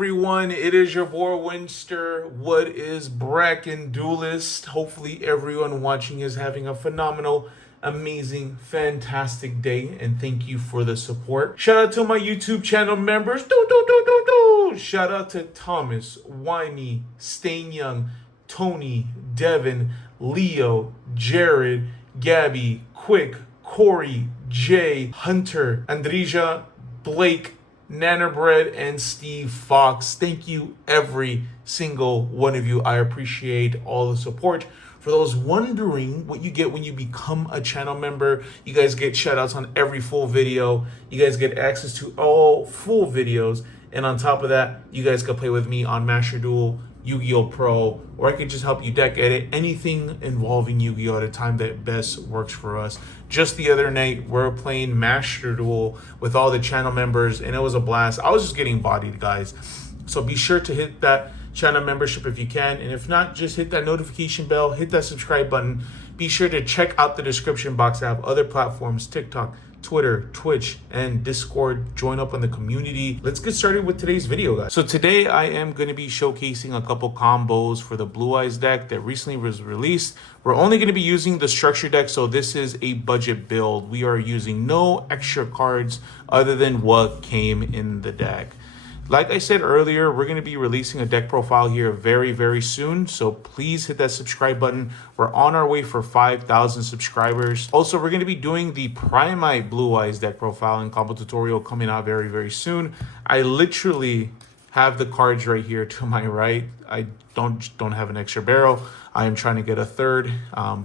everyone, it is your boy Winster. What is Bracken Duelist? Hopefully everyone watching is having a phenomenal, amazing, fantastic day, and thank you for the support. Shout out to my YouTube channel members. Shout out to Thomas, Winey, Stain Young, Tony, Devin, Leo, Jared, Gabby, Quick, Corey, Jay, Hunter, Andrija, Blake, Nanobread, and Steve Fox. Thank you, every single one of you. I appreciate all the support. For those wondering what you get when you become a channel member, you guys get shout outs on every full video. You guys get access to all full videos. And on top of that, you guys can play with me on Master Duel, Yu-Gi-Oh! Pro, or I could just help you deck edit, anything involving Yu-Gi-Oh! At a time that best works for us. Just the other night, we're playing Master Duel with all the channel members, and it was a blast. I was just getting bodied, guys. So be sure to hit that channel membership if you can, and if not, just hit that notification bell, hit that subscribe button. Be sure to check out the description box. I have other platforms, TikTok, Twitter, Twitch, and Discord. Join up on the community. Let's get started with today's video, guys. So today I am going to be showcasing a couple combos for the Blue Eyes deck that recently was released. We're only going to be using the structure deck, so this is a budget build. We are using no extra cards other than what came in the deck. Like I said earlier, we're going to be releasing a deck profile here very, very soon. So please hit that subscribe button. We're on our way for 5,000 subscribers. Also, we're going to be doing the Primite Blue Eyes deck profile and combo tutorial coming out very, very soon. I literally have the cards right here to my right. I don't have an extra barrel. I am trying to get a third,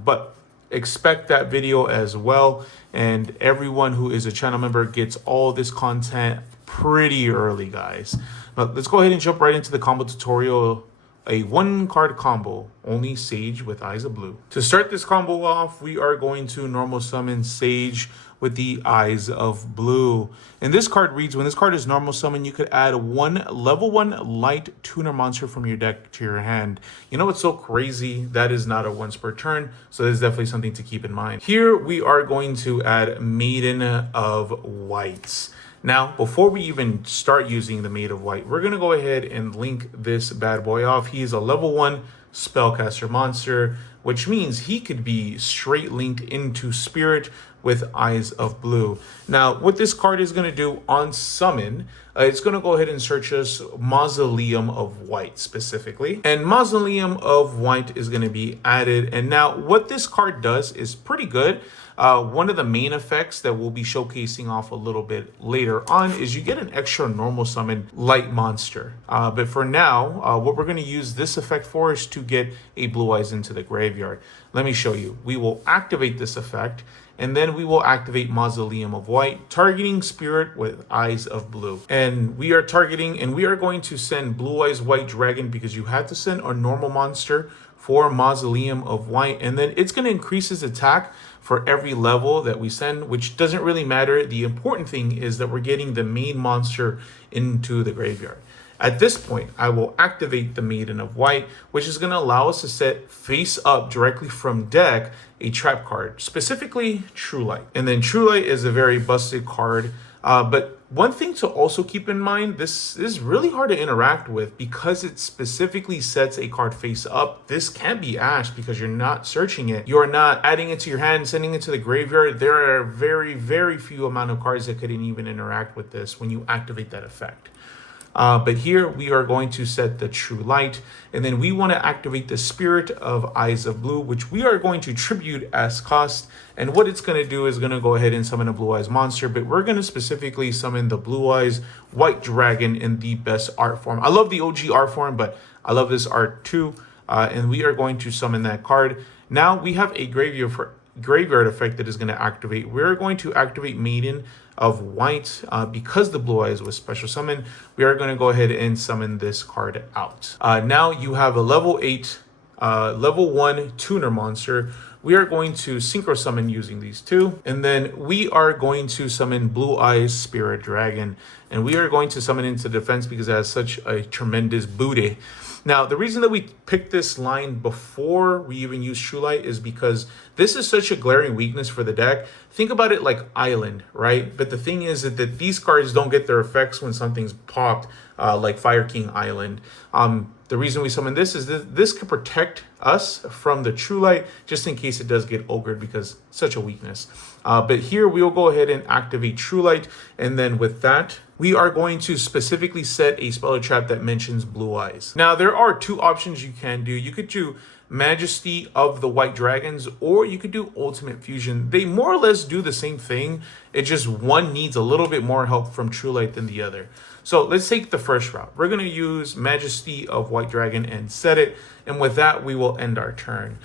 but expect that video as well. And everyone who is a channel member gets all this content pretty early, guys. But let's go ahead and jump right into the combo tutorial. A 1-card combo, only Sage with Eyes of Blue. To start this combo off, we are going to normal summon Sage with the Eyes of Blue. And this card reads, when this card is normal summon, you could add one level 1 light tuner monster from your deck to your hand. You know what's so crazy? That is not a once per turn, so that is definitely something to keep in mind. Here we are going to add Maiden of Whites. Now, before we even start using the Maid of White, we're going to go ahead and link this bad boy off. He is a level 1 spellcaster monster, which means he could be straight linked into Spirit with Eyes of Blue. Now, what this card is going to do on summon, it's going to go ahead and search us Mausoleum of White specifically. And Mausoleum of White is going to be added. And now what this card does is pretty good. One of the main effects that we'll be showcasing off a little bit later on is you get an extra normal summon light monster. But for now, what we're going to use this effect for is to get a Blue Eyes into the graveyard. Let me show you. We will activate this effect, and then we will activate Mausoleum of White, targeting Spirit with Eyes of Blue. And we are targeting, and we are going to send Blue Eyes White Dragon because you have to send a normal monster for Mausoleum of White, and then it's going to increase its attack for every level that we send, which doesn't really matter. The important thing is that we're getting the main monster into the graveyard. At this point, I will activate the Maiden of White, which is going to allow us to set face up directly from deck a trap card, specifically True Light. And then True Light is a very busted card, but one thing to also keep in mind, this is really hard to interact with because it specifically sets a card face up. This can't be Ash because you're not searching it. You're not adding it to your hand, sending it to the graveyard. There are very, very few amount of cards that couldn't even interact with this when you activate that effect. But here we are going to set the True Light, and then we want to activate the Spirit of Eyes of Blue, which we are going to tribute as cost. And what it's going to do is going to go ahead and summon a Blue Eyes monster, but we're going to specifically summon the Blue Eyes White Dragon in the best art form. I love the OG art form, but I love this art too. And we are going to summon that card. Now we have a graveyard effect that is going to activate. We're going to activate Maiden of White because the Blue Eyes was special summon. We are going to go ahead and summon this card out. Now you have a level 8 level 1 tuner monster. We are going to synchro summon using these two, and then we are going to summon Blue Eyes Spirit Dragon, and we are going to summon into defense because it has such a tremendous booty. Now, the reason that we picked this line before we even use True Light is because this is such a glaring weakness for the deck. Think about it like Island, right? But the thing is that these cards don't get their effects when something's popped like Fire King Island. The reason we summon this is that this could protect us from the True Light, just in case it does get ogred, because such a weakness. But here we will go ahead and activate True Light, and then with that, we are going to specifically set a spell or trap that mentions Blue Eyes. Now, there are two options you can do. You could do Majesty of the White Dragons, or you could do Ultimate Fusion. They more or less do the same thing. It just one needs a little bit more help from True Light than the other. So let's take the first route. We're going to use Majesty of White Dragon and set it. And with that, we will end our turn.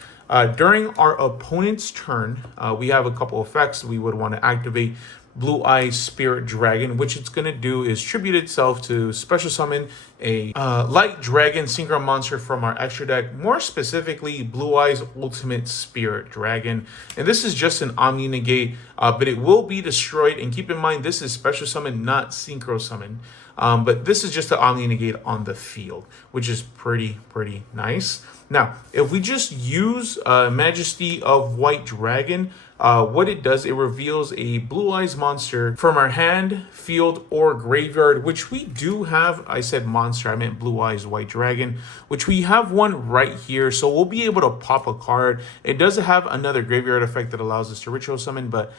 During our opponent's turn, we have a couple effects we would want to activate. Blue Eyes Spirit Dragon, which it's going to do is tribute itself to special summon a light dragon synchro monster from our extra deck, more specifically Blue Eyes Ultimate Spirit Dragon. And this is just an Omni Negate, but it will be destroyed. And keep in mind, this is special summon, not synchro summon. But this is just an Omni Negate on the field, which is pretty nice. Now, if we just use Majesty of White Dragon, what it does, it reveals a Blue Eyes monster from our hand, field, or graveyard, which we do have. I said monster, I meant Blue Eyes White Dragon, which we have one right here. So we'll be able to pop a card. It does have another graveyard effect that allows us to ritual summon, but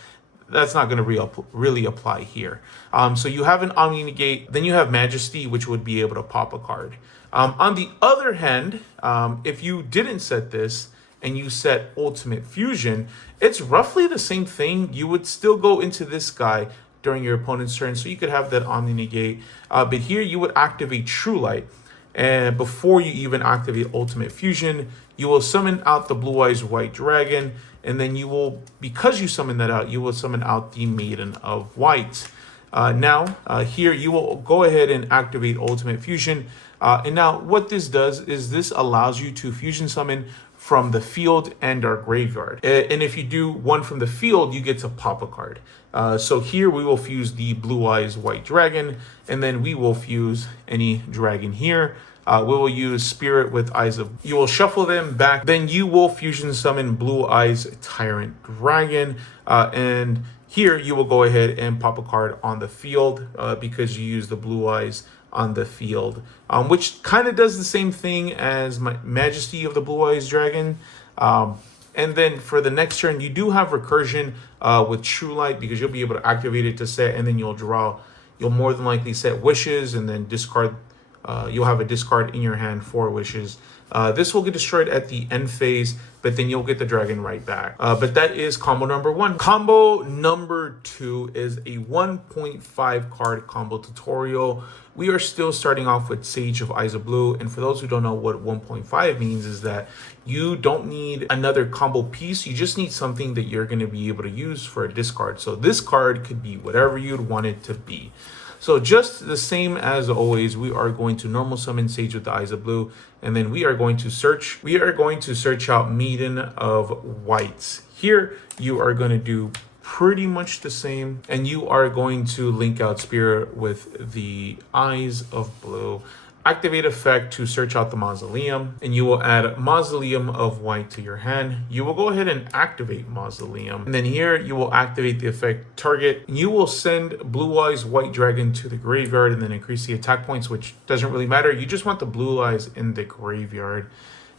that's not going to really apply here. So you have an Omni Negate, then you have Majesty, which would be able to pop a card. On the other hand, if you didn't set this and you set Ultimate Fusion, it's roughly the same thing. You would still go into this guy during your opponent's turn, so you could have that Omni Negate. But here you would activate True Light. And before you even activate Ultimate Fusion, you will summon out the Blue Eyes White Dragon. And then you will, because you summon that out, you will summon out the Maiden of White. Here you will go ahead and activate Ultimate Fusion. And now what this does is this allows you to fusion summon from the field and our graveyard. And if you do one from the field, you get to pop a card. So here we will fuse the Blue Eyes White Dragon, and then we will fuse any dragon here. We will use Spirit with Eyes of... You will shuffle them back. Then you will fusion summon Blue Eyes Tyrant Dragon. And here you will go ahead and pop a card on the field because you use the Blue Eyes on the field, which kind of does the same thing as my Majesty of the Blue Eyes Dragon. And then for the next turn, you do have Recursion with True Light because you'll be able to activate it to set, and then you'll draw. You'll more than likely set Wishes and then discard. You'll have a discard in your hand for Wishes. This will get destroyed at the end phase, but then you'll get the dragon right back. But that is combo number 1. Combo number 2 is a 1.5 card combo tutorial. We are still starting off with Sage of Eyes of Blue. And for those who don't know what 1.5 means, is that you don't need another combo piece. You just need something that you're going to be able to use for a discard. So this card could be whatever you'd want it to be. So just the same as always, we are going to normal summon Sage with the Eyes of Blue, and then we are going to search out Maiden of White. Here you are going to do pretty much the same, and you are going to link out Spirit with the Eyes of Blue. Activate effect to search out the Mausoleum, and you will add Mausoleum of White to your hand. You will go ahead and activate Mausoleum, and then here you will activate the effect target. You will send Blue Eyes White Dragon to the graveyard and then increase the attack points, which doesn't really matter. You just want the Blue Eyes in the graveyard.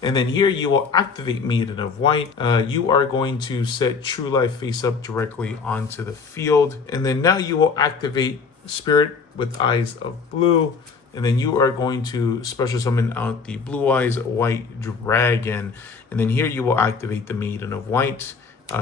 And then here you will activate Maiden of White. You are going to set True Life face up directly onto the field. And then now you will activate Spirit with Eyes of Blue. And then you are going to special summon out the Blue Eyes White Dragon. And then here you will activate the Maiden of White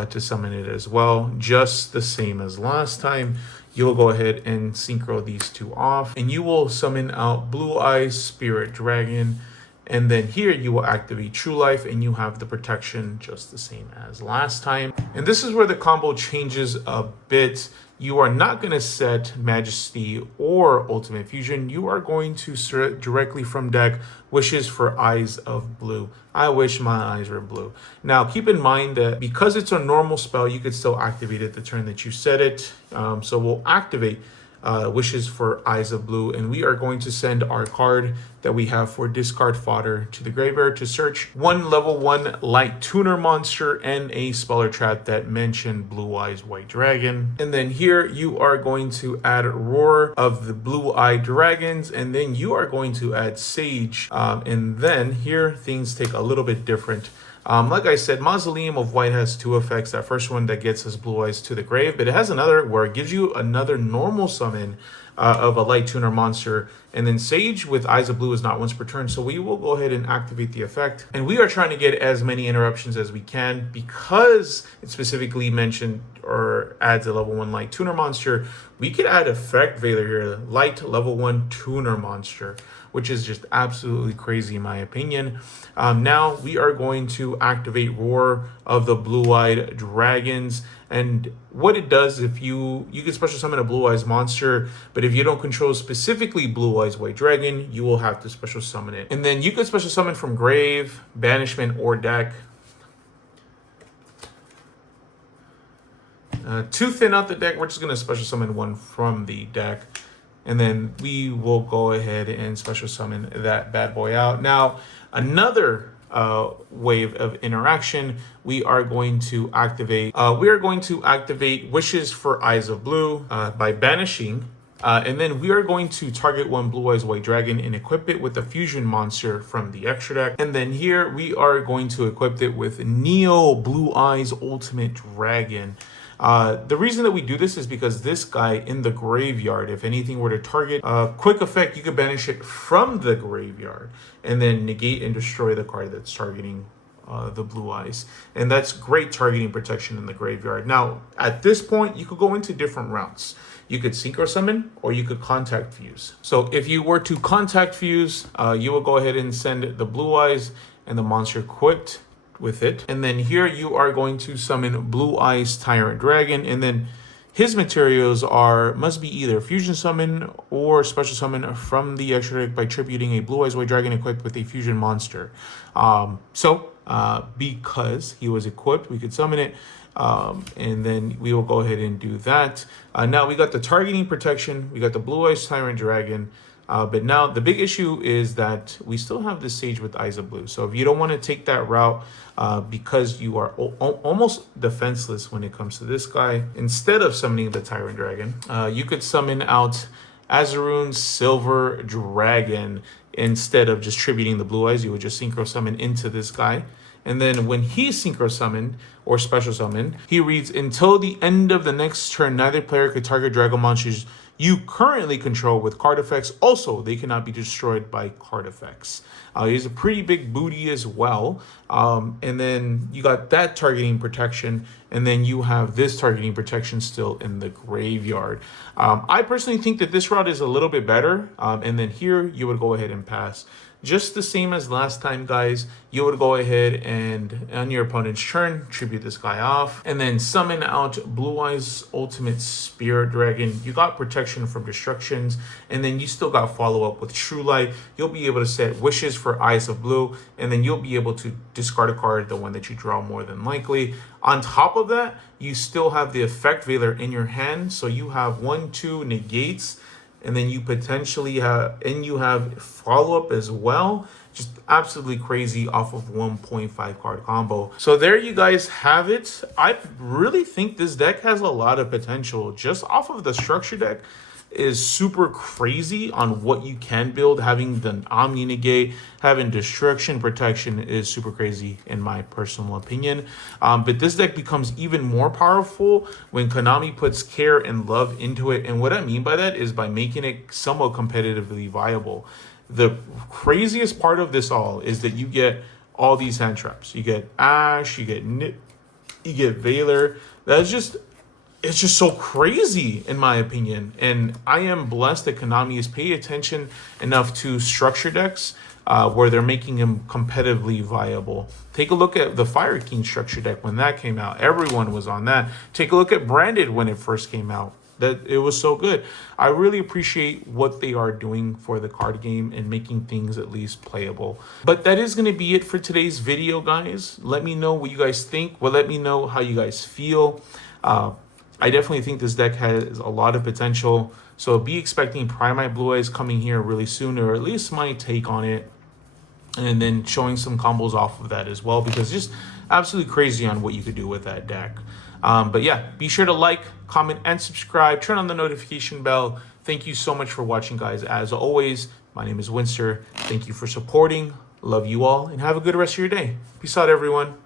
to summon it as well. Just the same as last time. You will go ahead and synchro these two off. And you will summon out Blue Eyes Spirit Dragon. And then here you will activate True Life, and you have the protection just the same as last time. And this is where the combo changes a bit. You are not going to set Majesty or Ultimate Fusion. You are going to set directly from deck Wishes for Eyes of Blue. I wish my eyes were blue. Now, keep in mind that because it's a normal spell, you could still activate it the turn that you set it. So we'll activate Wishes for Eyes of Blue, and we are going to send our card that we have for discard fodder to the graveyard to search one level 1 light tuner monster and a speller trap that mentioned Blue Eyes White Dragon. And then here you are going to add Roar of the Blue Eye Dragons, and then you are going to add Sage. And then here things take a little bit different. Like I said, Mausoleum of White has 2 effects. That first one that gets us Blue Eyes to the grave, but it has another where it gives you another normal summon of a light tuner monster. And then Sage with Eyes of Blue is not once per turn, so we will go ahead and activate the effect. And we are trying to get as many interruptions as we can because it specifically mentioned or adds a level 1 light tuner monster. We could add Effect Veiler here, light level 1 tuner monster, which is just absolutely crazy in my opinion. Now we are going to activate Roar of the Blue-Eyed Dragons. And what it does, if you can special summon a Blue Eyes monster, but if you don't control specifically Blue Eyes White Dragon, you will have to special summon it. And then you can special summon from grave, banishment, or deck. To thin out the deck, we're just going to special summon one from the deck. And then we will go ahead and special summon that bad boy out. Now, another wave of interaction, we are going to activate Wishes for Eyes of Blue by banishing. And then we are going to target one Blue Eyes White Dragon and equip it with a fusion monster from the extra deck. And then here we are going to equip it with Neo Blue Eyes Ultimate Dragon. The reason that we do this is because this guy in the graveyard, if anything were to target a quick effect, you could banish it from the graveyard and then negate and destroy the card that's targeting the Blue Eyes. And that's great targeting protection in the graveyard. Now, at this point, you could go into different routes. You could Synchro Summon or you could Contact Fuse. So if you were to Contact Fuse, you will go ahead and send the Blue Eyes and the monster equipped with it. And then here you are going to summon Blue Eyes Tyrant Dragon, and then his materials must be either Fusion Summon or Special Summon from the extra deck by tributing a Blue Eyes White Dragon equipped with a Fusion monster. Because he was equipped, we could summon it. And then we will go ahead and do that. Now we got the targeting protection, we got the Blue Eyes Tyrant Dragon. But now the big issue is that we still have the Sage with Eyes of Blue. So if you don't want to take that route because you are almost defenseless when it comes to this guy, instead of summoning the Tyrant Dragon, you could summon out Azarun Silver Dragon. Instead of just tributing the Blue Eyes, you would just Synchro Summon into this guy. And then when he's Synchro Summoned or Special Summoned, he reads, until the end of the next turn, neither player could target Dragon monsters you currently control with card effects. Also, they cannot be destroyed by card effects. He's a pretty big booty as well. And then you got that targeting protection, and then you have this targeting protection still in the graveyard. I personally think that this route is a little bit better. And then here you would go ahead and pass. Just the same as last time, guys, you would go ahead and on your opponent's turn, tribute this guy off, and then summon out Blue Eyes Ultimate Spirit Dragon. You got protection from destructions, and then you still got follow-up with True Light. You'll be able to set Wishes for Eyes of Blue, and then you'll be able to discard a card, the one that you draw more than likely. On top of that, you still have the Effect Veiler in your hand, so you have 1-2 negates, and then you potentially have follow-up as well. Just absolutely crazy off of 1.5 card combo. So there you guys have it. I really think this deck has a lot of potential. Just off of the structure deck is super crazy on what you can build. Having the Omni Negate, having Destruction Protection is super crazy in my personal opinion. But this deck becomes even more powerful when Konami puts care and love into it. And what I mean by that is by making it somewhat competitively viable. The craziest part of this all is that you get all these hand traps. You get Ash, you get Nip, you get Veiler. It's just so crazy in my opinion. And I am blessed that Konami is paying attention enough to structure decks where they're making them competitively viable. Take a look at the Fire King structure deck when that came out. Everyone was on that. Take a look at Branded when it first came out. That it was so good. I really appreciate what they are doing for the card game and making things at least playable. But that is going to be it for today's video, guys. Let me know what you guys think. Well, let me know how you guys feel. I definitely think this deck has a lot of potential. So be expecting Primite Blue Eyes coming here really soon, or at least my take on it. And then showing some combos off of that as well, because just absolutely crazy on what you could do with that deck. But yeah, be sure to like, comment, and subscribe. Turn on the notification bell. Thank you so much for watching, guys. As always, my name is Winster. Thank you for supporting. Love you all, and have a good rest of your day. Peace out, everyone.